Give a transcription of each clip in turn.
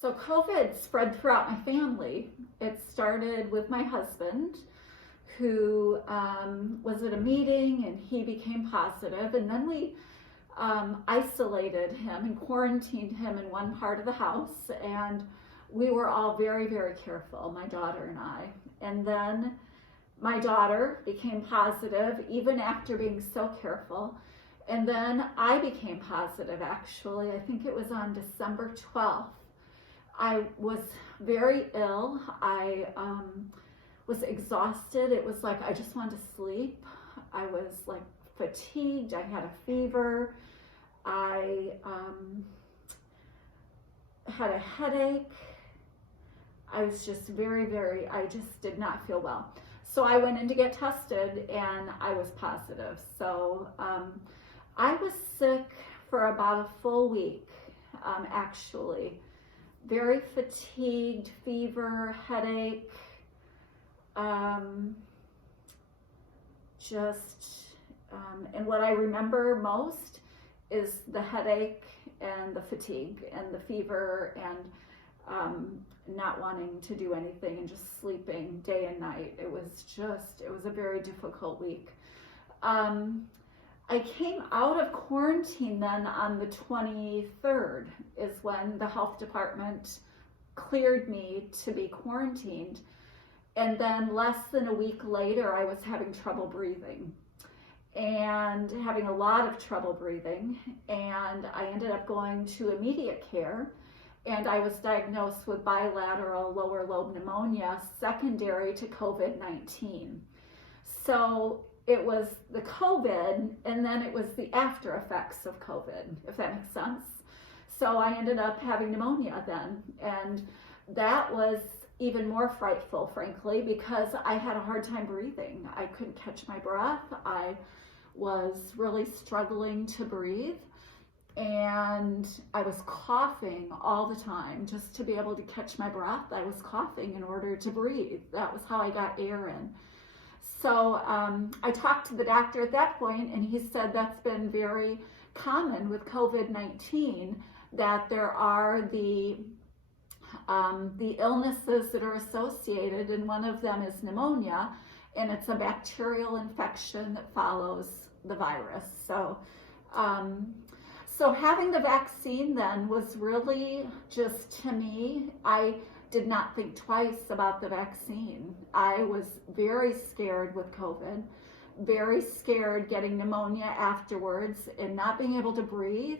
So COVID spread throughout my family. It started with my husband, who was at a meeting and he became positive, and then we isolated him and quarantined him in one part of the house, and we were all very, very careful, my daughter and I. And then my daughter became positive even after being so careful. And then I became positive, actually. I think it was on December 12th. I was very ill. I was exhausted. It was like I just wanted to sleep. I was like fatigued. I had a fever. I had a headache. I was just I just did not feel well. So I went in to get tested and I was positive. So I was sick for about a full week, actually. Very fatigued, fever, headache, and what I remember most is the headache and the fatigue and the fever and not wanting to do anything and just sleeping day and night. It was a very difficult week. I came out of quarantine then on the 23rd is when the health department cleared me to be quarantined. And then less than a week later, I was having trouble breathing and having a lot of trouble breathing. And I ended up going to immediate care, and I was diagnosed with bilateral lower lobe pneumonia secondary to COVID-19. So it was the COVID, and then it was the after effects of COVID, if that makes sense. So I ended up having pneumonia then, and that was even more frightful, frankly, because I had a hard time breathing. I couldn't catch my breath. I was really struggling to breathe, and I was coughing all the time just to be able to catch my breath. I was coughing in order to breathe. That was how I got air in. So I talked to the doctor at that point, and he said that's been very common with COVID-19, that there are the illnesses that are associated, and one of them is pneumonia, and it's a bacterial infection that follows the virus. So having the vaccine then was really just, to me, I did not think twice about the vaccine. I was very scared with COVID, very scared getting pneumonia afterwards, and not being able to breathe,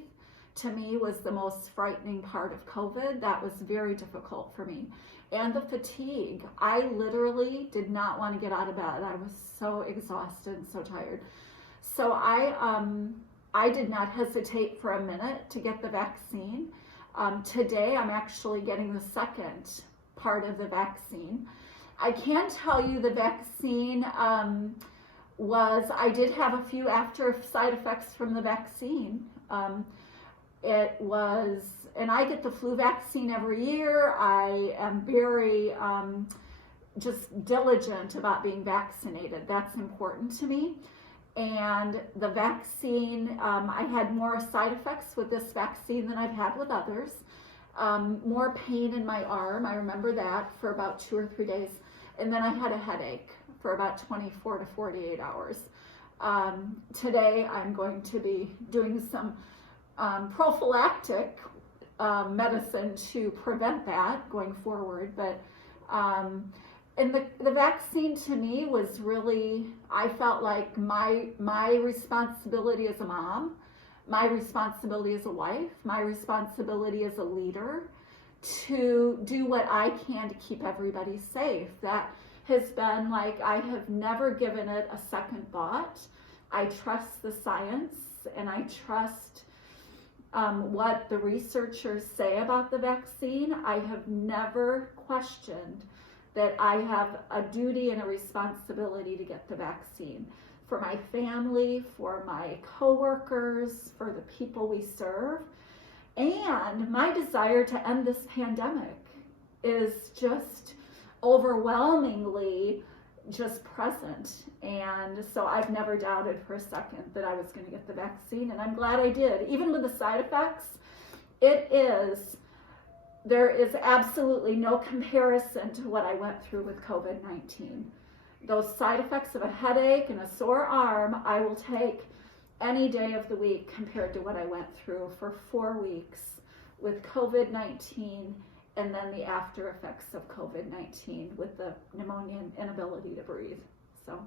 to me, was the most frightening part of COVID. That was very difficult for me. And the fatigue. I literally did not want to get out of bed. I was so exhausted and so tired. So I did not hesitate for a minute to get the vaccine. Today, I'm actually getting the second part of the vaccine. I can tell you the vaccine I did have a few side effects from the vaccine. And I get the flu vaccine every year. I am very just diligent about being vaccinated. That's important to me. And the vaccine, I had more side effects with this vaccine than I've had with others. More pain in my arm, I remember that, for about 2 or 3 days. And then I had a headache for about 24 to 48 hours. Today I'm going to be doing some prophylactic medicine to prevent that going forward. But and the vaccine to me was really, I felt like my responsibility as a mom, my responsibility as a wife, my responsibility as a leader to do what I can to keep everybody safe. That has been like, I have never given it a second thought. I trust the science, and I trust what the researchers say about the vaccine. I have never questioned that I have a duty and a responsibility to get the vaccine for my family, for my coworkers, for the people we serve. And my desire to end this pandemic is just overwhelmingly just present. And so I've never doubted for a second that I was going to get the vaccine, and I'm glad I did. Even with the side effects, it is there is absolutely no comparison to what I went through with COVID-19. Those side effects of a headache and a sore arm, I will take any day of the week compared to what I went through for 4 weeks with COVID-19 and then the after effects of COVID-19 with the pneumonia and inability to breathe. So,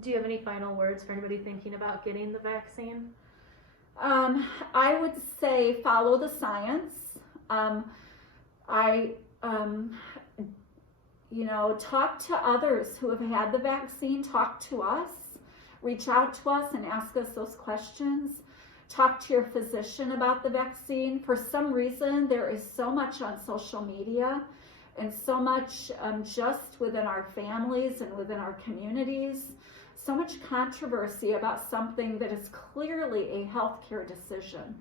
do you have any final words for anybody thinking about getting the vaccine? I would say follow the science. Talk to others who have had the vaccine. Talk to us. Reach out to us and ask us those questions. Talk to your physician about the vaccine. For some reason, there is so much on social media and so much just within our families and within our communities, so much controversy about something that is clearly a healthcare decision.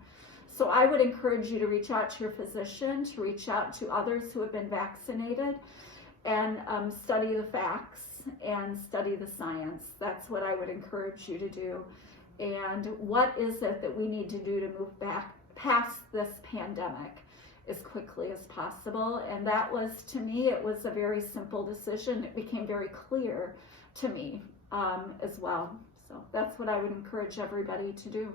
So I would encourage you to reach out to your physician, to reach out to others who have been vaccinated, and study the facts and study the science. That's what I would encourage you to do. And what is it that we need to do to move back past this pandemic as quickly as possible? And that was, to me, it was a very simple decision. It became very clear to me as well. So that's what I would encourage everybody to do.